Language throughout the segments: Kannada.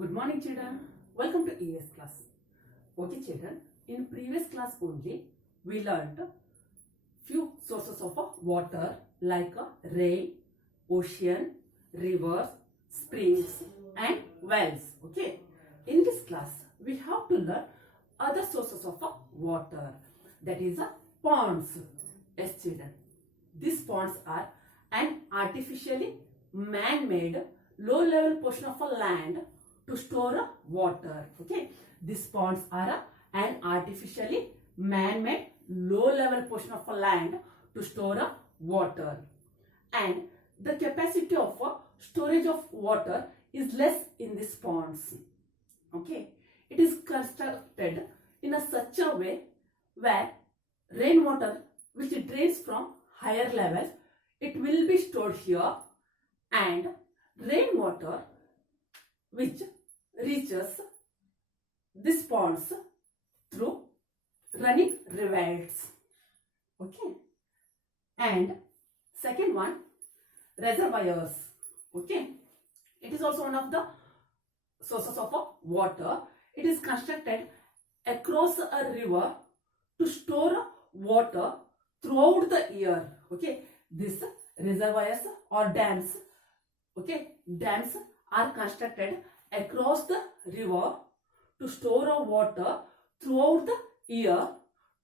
Good morning children. Welcome to ES class. Okay children, in previous class only we learned few sources of water like rain, ocean, rivers, springs and wells. Okay. In this class we have to learn other sources of water, that is ponds. Yes children, these ponds are an artificially man-made low-level portion of a land to store water. Okay, these ponds are an artificially man-made low-level portion of a land to store water, and the capacity of storage of water is less in these ponds. Okay, it is constructed in a such a way where rainwater which drains from higher levels, it will be stored here, and rainwater which reaches these ponds through running rivers. Okay, and second one, reservoirs. Okay, it is also one of the sources of water. It is constructed across a river to store water throughout the year. Okay, these reservoirs or dams, okay, dams are constructed across the river to store water throughout the year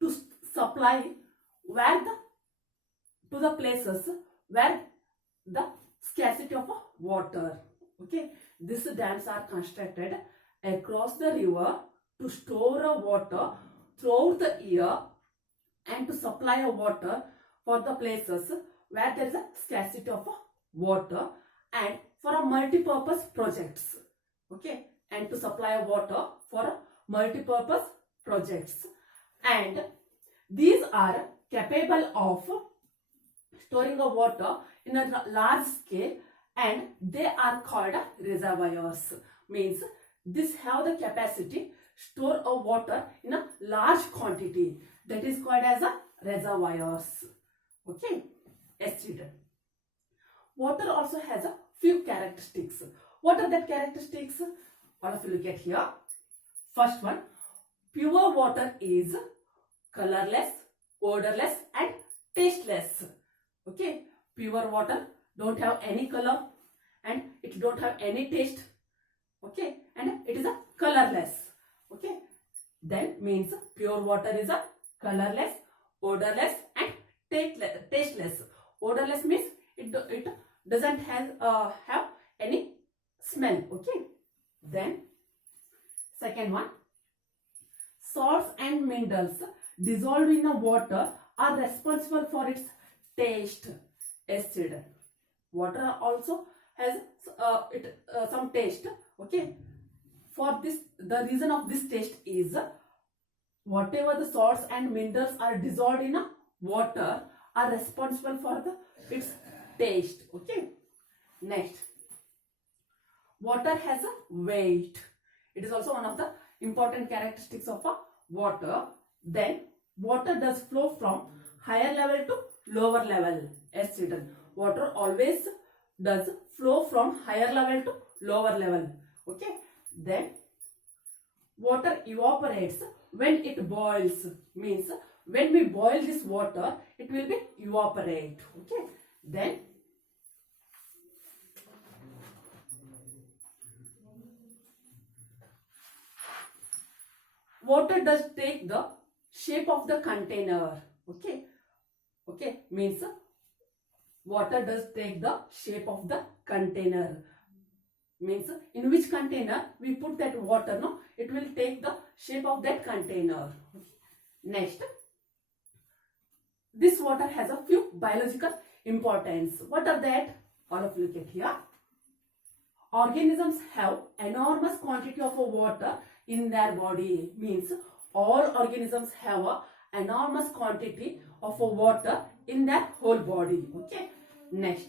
to supply where to the places where the scarcity of water. Okay, these dams are constructed across the river to store water throughout the year and to supply water for the places where there is a scarcity of water and for a multi-purpose projects. Okay, and to supply water for multi-purpose projects, and these are capable of storing the water in a large scale, and they are called reservoirs. Means this have the capacity store a water in a large quantity, that is called as a reservoirs. Okay, yes children. Water also has a few characteristics. What are that characteristics? All of you look at here. First one, pure water is colorless, odorless and tasteless. Okay, pure water don't have any color and it don't have any taste. Okay, and it is a colorless. Okay, then means pure water is a colorless, odorless and tasteless. Odorless means it doesn't have any smell. Okay, then second one, salts and minerals dissolved in a water are responsible for its taste. Yes children, water also has some taste. Okay, for this, the reason of this taste is whatever the salts and minerals are dissolved in a water are responsible for its taste. Okay, next, water has a weight. It is also one of the important characteristics of a water. Then water does flow from higher level to lower level. Yes children, water always does flow from higher level to lower level. Okay, then water evaporates when it boils. Means when we boil this water, it will be evaporate. Okay, then water does take the shape of the container. Okay, okay, means water does take the shape of the container. Means in which container we put that water, no, it will take the shape of that container. Okay. Next, this water has a few biological importance. What are that? All of you look at here. Organisms have enormous quantity of water in their body. Means all organisms have a enormous quantity of water in their whole body. Okay. Next,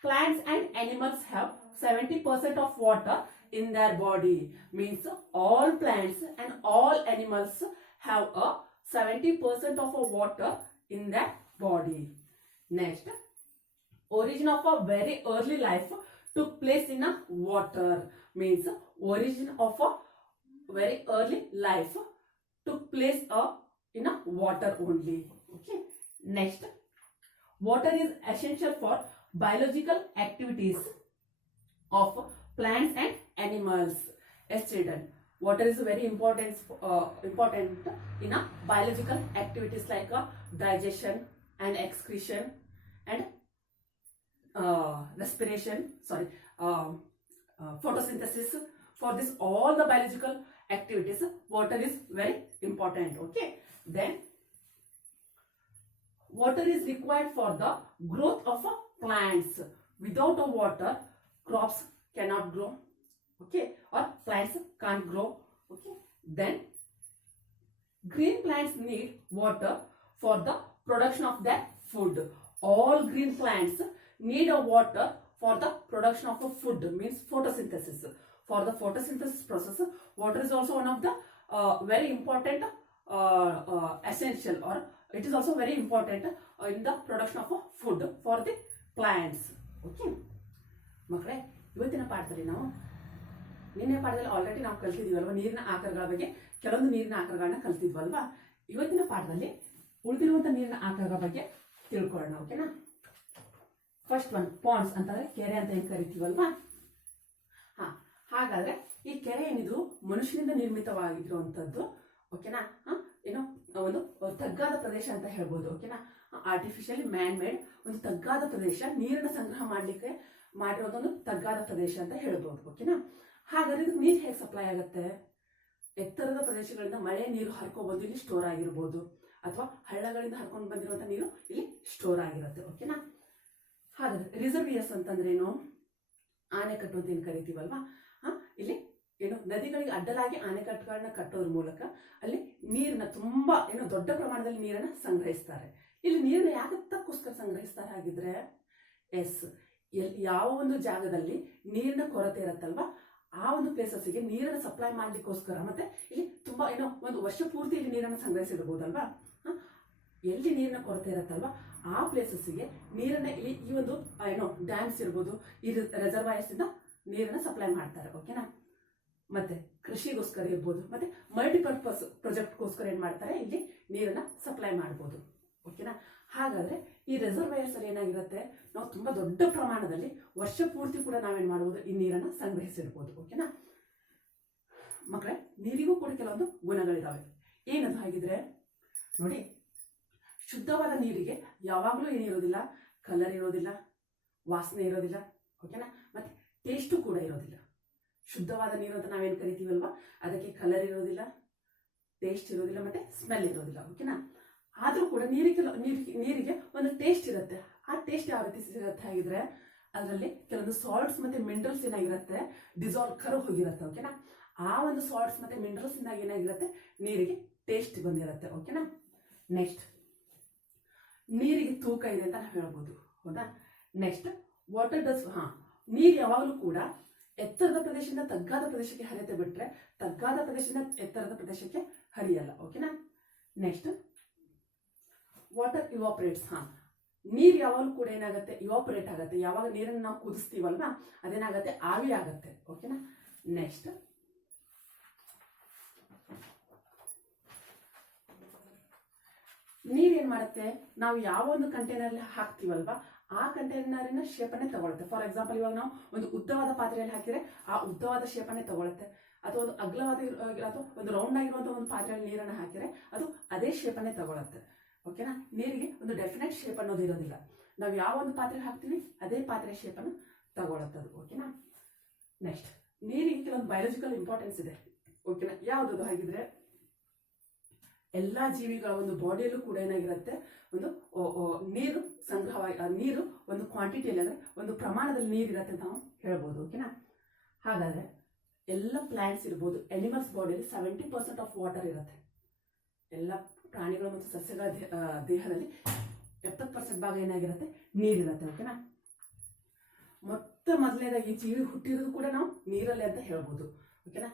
plants and animals have 70% of water in their body. Means all plants and all animals have a 70% of water in their body. Next, origin of a very early life took place in a water. means origin of a very early life took place in a water only. Okay. Next, water is essential for biological activities of plants and animals. Yes, children, water is very important in a biological activities like digestion and excretion and respiration. Photosynthesis. For this, all the biological activities, water is very important. Okay. Then, water is required for the growth of plants. Without a water, crops cannot grow. Okay, or plants can't grow. Okay. Then, green plants need water for the production of their food. All green plants need a water for the production of a food, means photosynthesis. For the photosynthesis process, water is also one of the very important essential, or it is also very important in the production of food for the plants. Okay. ಮಕ್ಕಳೇ, ಇವತ್ತಿನ ಪಾಠದಲ್ಲಿ ನಾವು ನಿನ್ನೆ ಪಾಠದಲ್ಲಿ ಆಲ್ರೆಡಿ ನಾವು ಕಲ್ತಿದ್ದೀವಲ್ವಾ, ನೀರಿನ ಆಕಾರಗಳ ಬಗ್ಗೆ ಕೆಲವೊಂದು ನೀರಿನ ಆಕಾರಗಳನ್ನ ಕಲ್ತಿದ್ವಲ್ವಾ. ಇವತ್ತಿನ ಪಾಠದಲ್ಲಿ ಉಳಿದಿರುವಂಥ ನೀರಿನ ಆಕಾರಗಳ ಬಗ್ಗೆ ತಿಳ್ಕೊಳ್ಳೋಣ. ಓಕೆನಾ. ಫಸ್ಟ್ ಒನ್ ಪಾಂಡ್ಸ್ ಅಂತಂದ್ರೆ ಕೆರೆ ಅಂತ ಏನು ಕರಿತೀವಲ್ವಾ. ಹಾಗಾದ್ರೆ ಈ ಕೆರೆ ಏನಿದು ಮನುಷ್ಯನಿಂದ ನಿರ್ಮಿತವಾಗಿರುವಂತದ್ದು. ಓಕೆನಾ. ಏನು ಒಂದು ತಗ್ಗಾದ ಪ್ರದೇಶ ಅಂತ ಹೇಳ್ಬೋದು. ಓಕೆನಾ. ಆರ್ಟಿಫಿಷಿಯಲಿ ಮ್ಯಾನ್ ಮೇಡ್ ಒಂದು ತಗ್ಗಾದ ಪ್ರದೇಶ, ನೀರನ್ನ ಸಂಗ್ರಹ ಮಾಡ್ಲಿಕ್ಕೆ ಮಾಡಿರೋದೊಂದು ತಗ್ಗಾದ ಪ್ರದೇಶ ಅಂತ ಹೇಳ್ಬೋದು. ಓಕೆನಾ. ಹಾಗಾದ್ರೆ ಇದಕ್ಕೆ ನೀರು ಹೇಗೆ ಸಪ್ಲೈ ಆಗುತ್ತೆ? ಎತ್ತರದ ಪ್ರದೇಶಗಳಿಂದ ಮಳೆ ನೀರು ಹರ್ಕೊಂಡ್ಬಂದು ಇಲ್ಲಿ ಸ್ಟೋರ್ ಆಗಿರ್ಬೋದು, ಅಥವಾ ಹಳ್ಳಗಳಿಂದ ಹರ್ಕೊಂಡು ಬಂದಿರುವಂತ ನೀರು ಇಲ್ಲಿ ಸ್ಟೋರ್ ಆಗಿರುತ್ತೆ. ಓಕೆನಾ. ಹಾಗಾದ್ರೆ ರಿಸರ್ವಿಯರ್ಸ್ ಅಂತಂದ್ರೆ ಏನು? ಆಣೆಕಟ್ಟು ಅಂತ ಏನು ಕರಿತೀವಲ್ವಾ. ಇಲ್ಲಿ ಏನು ನದಿಗಳಿಗೆ ಅಡ್ಡಲಾಗಿ ಆಣೆಕಟ್ಟುಗಳನ್ನ ಕಟ್ಟೋದ್ರ ಮೂಲಕ ಅಲ್ಲಿ ನೀರನ್ನ ತುಂಬಾ ದೊಡ್ಡ ಪ್ರಮಾಣದಲ್ಲಿ ನೀರನ್ನ ಸಂಗ್ರಹಿಸ್ತಾರೆ. ಇಲ್ಲಿ ನೀರನ್ನ ಯಾಕಕ್ಕೋಸ್ಕರ ಸಂಗ್ರಹಿಸ್ತಾರೆ ಹಾಗಿದ್ರೆ? ಯಾವ ಒಂದು ಜಾಗದಲ್ಲಿ ನೀರಿನ ಕೊರತೆ ಇರತ್ತಲ್ವಾ, ಆ ಒಂದು ಪ್ಲೇಸಸ್ಗೆ ನೀರನ್ನ ಸಪ್ಲೈ ಮಾಡ್ಲಿಕ್ಕೋಸ್ಕರ, ಮತ್ತೆ ಇಲ್ಲಿ ತುಂಬಾ ಒಂದು ವರ್ಷ ಪೂರ್ತಿ ಇಲ್ಲಿ ನೀರನ್ನ ಸಂಗ್ರಹಿಸಿರ್ಬೋದಲ್ವಾ. ಎಲ್ಲಿ ನೀರಿನ ಕೊರತೆ ಇರತ್ತಲ್ವಾ ಆ ಪ್ಲೇಸಸ್ಗೆ ನೀರನ್ನ ಇಲ್ಲಿ ಈ ಒಂದು ಡ್ಯಾಮ್ಸ್ ಇರ್ಬೋದು, ಈ ರೆಸರ್ವಾಯರ್ಸ್ ಇಂದ ನೀರನ್ನ ಸಪ್ಲೈ ಮಾಡ್ತಾರೆ. ಓಕೆನಾ. ಮತ್ತೆ ಕೃಷಿಗೋಸ್ಕರ ಇರ್ಬೋದು, ಮತ್ತೆ ಮಲ್ಟಿಪರ್ಪಸ್ ಪ್ರಾಜೆಕ್ಟ್ಗೋಸ್ಕರ ಏನ್ ಮಾಡ್ತಾರೆ, ಇಲ್ಲಿ ನೀರನ್ನ ಸಪ್ಲೈ ಮಾಡ್ಬೋದು. ಓಕೆನಾ. ಹಾಗಾದ್ರೆ ಈ ರಿಸರ್ವಾಯರ್ಸ್ ಅಲ್ಲಿ ಏನಾಗಿರುತ್ತೆ, ನಾವು ತುಂಬಾ ದೊಡ್ಡ ಪ್ರಮಾಣದಲ್ಲಿ ವರ್ಷ ಪೂರ್ತಿ ಕೂಡ ನಾವೇನ್ ಮಾಡ್ಬೋದು, ಈ ನೀರನ್ನ ಸಂಗ್ರಹಿಸಿಡ್ಬೋದು. ಓಕೆನಾ. ಮಕ್ಕಳೇ, ನೀರಿಗೂ ಕೂಡ ಕೆಲವೊಂದು ಗುಣಗಳಿದಾವೆ. ಏನದು ಹಾಗಿದ್ರೆ ನೋಡಿ, ಶುದ್ಧವಾದ ನೀರಿಗೆ ಯಾವಾಗಲೂ ಏನಿರೋದಿಲ್ಲ, ಕಲರ್ ಇರೋದಿಲ್ಲ, ವಾಸನೆ ಇರೋದಿಲ್ಲ. ಓಕೆನಾ. ಮತ್ತೆ ಟೇಸ್ಟು ಕೂಡ ಇರೋದಿಲ್ಲ. ಶುದ್ಧವಾದ ನೀರು ಅಂತ ನಾವೇನು ಕರಿತೀವಲ್ವಾ, ಅದಕ್ಕೆ ಕಲರ್ ಇರೋದಿಲ್ಲ, ಟೇಸ್ಟ್ ಇರೋದಿಲ್ಲ, ಮತ್ತೆ ಸ್ಮೆಲ್ ಇರೋದಿಲ್ಲ. ಓಕೆನಾ. ಆದ್ರೂ ಕೂಡ ನೀರಿಗೆ ಒಂದು ಟೇಸ್ಟ್ ಇರುತ್ತೆ. ಆ ಟೇಸ್ಟ್ ಯಾವ ರೀತಿ ಸಿಗುತ್ತೆ ಹಾಗಿದ್ರೆ, ಅದರಲ್ಲಿ ಕೆಲವೊಂದು ಸಾಲ್ಟ್ಸ್ ಮತ್ತೆ ಮಿನರಲ್ಸ್ ಏನಾಗಿರುತ್ತೆ, ಡಿಸಾಲ್ವ್ ಕರಗಿ ಹೋಗಿರುತ್ತೆ. ಓಕೆನಾ. ಆ ಒಂದು ಸಾಲ್ಟ್ಸ್ ಮತ್ತೆ ಮಿನರಲ್ಸ್ ಇಂದ ಏನಾಗಿರುತ್ತೆ, ನೀರಿಗೆ ಟೇಸ್ಟ್ ಬಂದಿರುತ್ತೆ. ಓಕೆನಾ. ನೆಕ್ಸ್ಟ್, ನೀರಿಗೆ ತೂಕ ಇದೆ ಅಂತ ನಾವು ಹೇಳ್ಬೋದು. ಹೌದಾ. ನೆಕ್ಸ್ಟ್, ವಾಟರ್ ಡಸ್ ನೀರು ಯಾವಾಗಲೂ ಕೂಡ ಎತ್ತರದ ಪ್ರದೇಶದಿಂದ ತಗ್ಗಾದ ಪ್ರದೇಶಕ್ಕೆ ಹರಿಯುತ್ತೆ ಬಿಟ್ರೆ, ತಗ್ಗಾದ ಪ್ರದೇಶದಿಂದ ಎತ್ತರದ ಪ್ರದೇಶಕ್ಕೆ ಹರಿಯಲ್ಲ. ಓಕೆನಾ. Next, water evaporates. ನೀರು ಯಾವಾಗಲೂ ಕೂಡ ಏನಾಗುತ್ತೆ, ಇವಾಪರೇಟ್ ಆಗುತ್ತೆ. ಯಾವಾಗ ನೀರನ್ನು ನಾವು ಕುದಿಸ್ತೀವಲ್ವಾ, ಅದೇನಾಗುತ್ತೆ, ಆವಿ ಆಗುತ್ತೆ. ಓಕೆನಾ. ನೆಕ್ಸ್ಟ್, ನೀರ್ ಏನ್ ಮಾಡುತ್ತೆ, ನಾವು ಯಾವ ಒಂದು ಕಂಟೈನರ್ ಹಾಕ್ತಿವಲ್ವಾ, ಆ ಕಂಟೈನರಿನ ಶೇಪನ್ನೇ ತಗೊಳುತ್ತೆ. ಫಾರ್ ಎಕ್ಸಾಂಪಲ್, ಇವಾಗ ನಾವು ಒಂದು ಉದ್ದವಾದ ಪಾತ್ರೆಯಲ್ಲಿ ಹಾಕಿದ್ರೆ ಆ ಉದ್ದವಾದ ಶೇಪನ್ನೇ ತಗೊಳುತ್ತೆ. ಅಥವಾ ಒಂದು ಅಗಲವಾದ ಅಥವಾ ಒಂದು ರೌಂಡ್ ಆಗಿರುವಂತಹ ಒಂದು ಪಾತ್ರೆಯಲ್ಲಿ ನೀರನ್ನು ಹಾಕಿದ್ರೆ ಅದು ಅದೇ ಶೇಪನ್ನೇ ತಗೊಳುತ್ತೆ. ಓಕೆನಾ. ನೀರಿಗೆ ಒಂದು ಡೆಫಿನೆಟ್ ಶೇಪ್ ಅನ್ನೋದು ಇರೋದಿಲ್ಲ. ನಾವು ಯಾವ ಒಂದು ಪಾತ್ರೆ ಹಾಕ್ತೀವಿ ಅದೇ ಪಾತ್ರೆ ಶೇಪನ್ನು ತಗೊಳುತ್ತದು. ಓಕೆನಾ. ನೆಕ್ಸ್ಟ್, ನೀರಿಗೆ ಕೆಲವೊಂದು ಬಯೋಲಜಿಕಲ್ ಇಂಪಾರ್ಟೆನ್ಸ್ ಇದೆ. ಓಕೆನಾ. ಯಾವ್ದು ಹಾಗಿದ್ರೆ, ಎಲ್ಲಾ ಜೀವಿಗಳ ಒಂದು ಬಾಡಿಯಲ್ಲೂ ಕೂಡ ಏನಾಗಿರುತ್ತೆ, ಒಂದು ನೀರು ಸಂಗ್ರಹವಾಗಿ, ನೀರು ಒಂದು ಕ್ವಾಂಟಿಟಿಯಲ್ಲಿ ಅಂದ್ರೆ ಒಂದು ಪ್ರಮಾಣದಲ್ಲಿ ನೀರಿರುತ್ತೆ ಅಂತ ನಾವು ಹೇಳ್ಬೋದು. ಓಕೆನಾ. ಹಾಗಾದ್ರೆ ಎಲ್ಲ ಪ್ಲಾಂಟ್ಸ್ ಇರ್ಬೋದು, ಅನಿಮಲ್ಸ್ ಬಾಡಿಯಲ್ಲಿ 70% ಆಫ್ ವಾಟರ್ ಇರುತ್ತೆ. ಎಲ್ಲ ಪ್ರಾಣಿಗಳು ಮತ್ತು ಸಸ್ಯಗಳ ದೇಹದಲ್ಲಿ 70% ಭಾಗ ಏನಾಗಿರುತ್ತೆ, ನೀರಿರುತ್ತೆ. ಓಕೆನಾ. ಮೊದಲನೇದಾಗಿ ಜೀವಿ ಹುಟ್ಟಿರೋದು ಕೂಡ ನಾವು ನೀರಲ್ಲಿ ಅಂತ ಹೇಳ್ಬೋದು. ಓಕೆನಾ.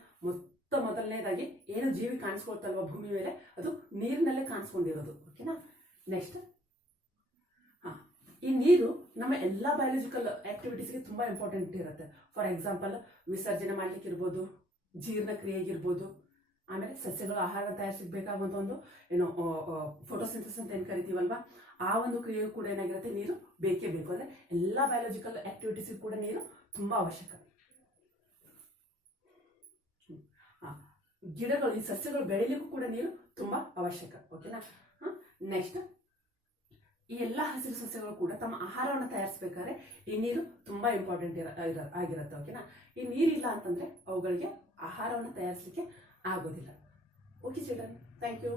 ಮೊದಲನೇದಾಗಿ ಏನು ಜೀವಿ ಕಾಣಿಸ್ಕೊಳ್ತಲ್ವ ಭೂಮಿ ಮೇಲೆ, ಅದು ನೀರಿನಲ್ಲೇ ಕಾಣಿಸ್ಕೊಂಡಿರೋದು. ಓಕೆನಾ. ನೆಕ್ಸ್ಟ್, ಈ ನೀರು ನಮ್ಮ ಎಲ್ಲ ಬಯಾಲಜಿಕಲ್ ಆಕ್ಟಿವಿಟೀಸ್ಗೆ ತುಂಬಾ ಇಂಪಾರ್ಟೆಂಟ್ ಇರುತ್ತೆ. ಫಾರ್ ಎಕ್ಸಾಂಪಲ್ ವಿಸರ್ಜನೆ ಮಾಡ್ಲಿಕ್ಕೆ ಇರ್ಬೋದು, ಜೀರ್ಣಕ್ರಿಯೆಗಿರ್ಬೋದು, ಆಮೇಲೆ ಸಸ್ಯಗಳು ಆಹಾರ ತಯಾರಿಸಲಿಕ್ಕೆ ಬೇಕಾಗುವಂತ ಒಂದು ಏನು ಫೋಟೋಸಿಂಥಸಿಸ್ ಅಂತ ಏನ್ ಕರಿತೀವಲ್ವಾ, ಆ ಒಂದು ಕ್ರಿಯೆಯು ಕೂಡ ಏನಾಗಿರುತ್ತೆ, ನೀರು ಬೇಕೇ ಬೇಕು. ಅಂದ್ರೆ ಎಲ್ಲಾ ಬಯಾಲಜಿಕಲ್ ಆಕ್ಟಿವಿಟೀಸ್ ಕೂಡ ನೀರು ತುಂಬಾ ಅವಶ್ಯಕ. ಗಿಡಗಳು, ಈ ಸಸ್ಯಗಳು ಬೆಳಿಲಿಕ್ಕೂ ಕೂಡ ನೀರು ತುಂಬಾ ಅವಶ್ಯಕ. ಓಕೆನಾ. ನೆಕ್ಸ್ಟ್, ಈ ಎಲ್ಲಾ ಹಸಿರು ಸಸ್ಯಗಳು ಕೂಡ ತಮ್ಮ ಆಹಾರವನ್ನು ತಯಾರಿಸಬೇಕಾದ್ರೆ ಈ ನೀರು ತುಂಬಾ ಇಂಪಾರ್ಟೆಂಟ್ ಆಗಿರುತ್ತೆ. ಓಕೆನಾ. ಈ ನೀರಿಲ್ಲ ಅಂತಂದ್ರೆ ಅವುಗಳಿಗೆ ಆಹಾರವನ್ನು ತಯಾರಿಸಲಿಕ್ಕೆ ಆಗೋದಿಲ್ಲ. Okay children, thank you.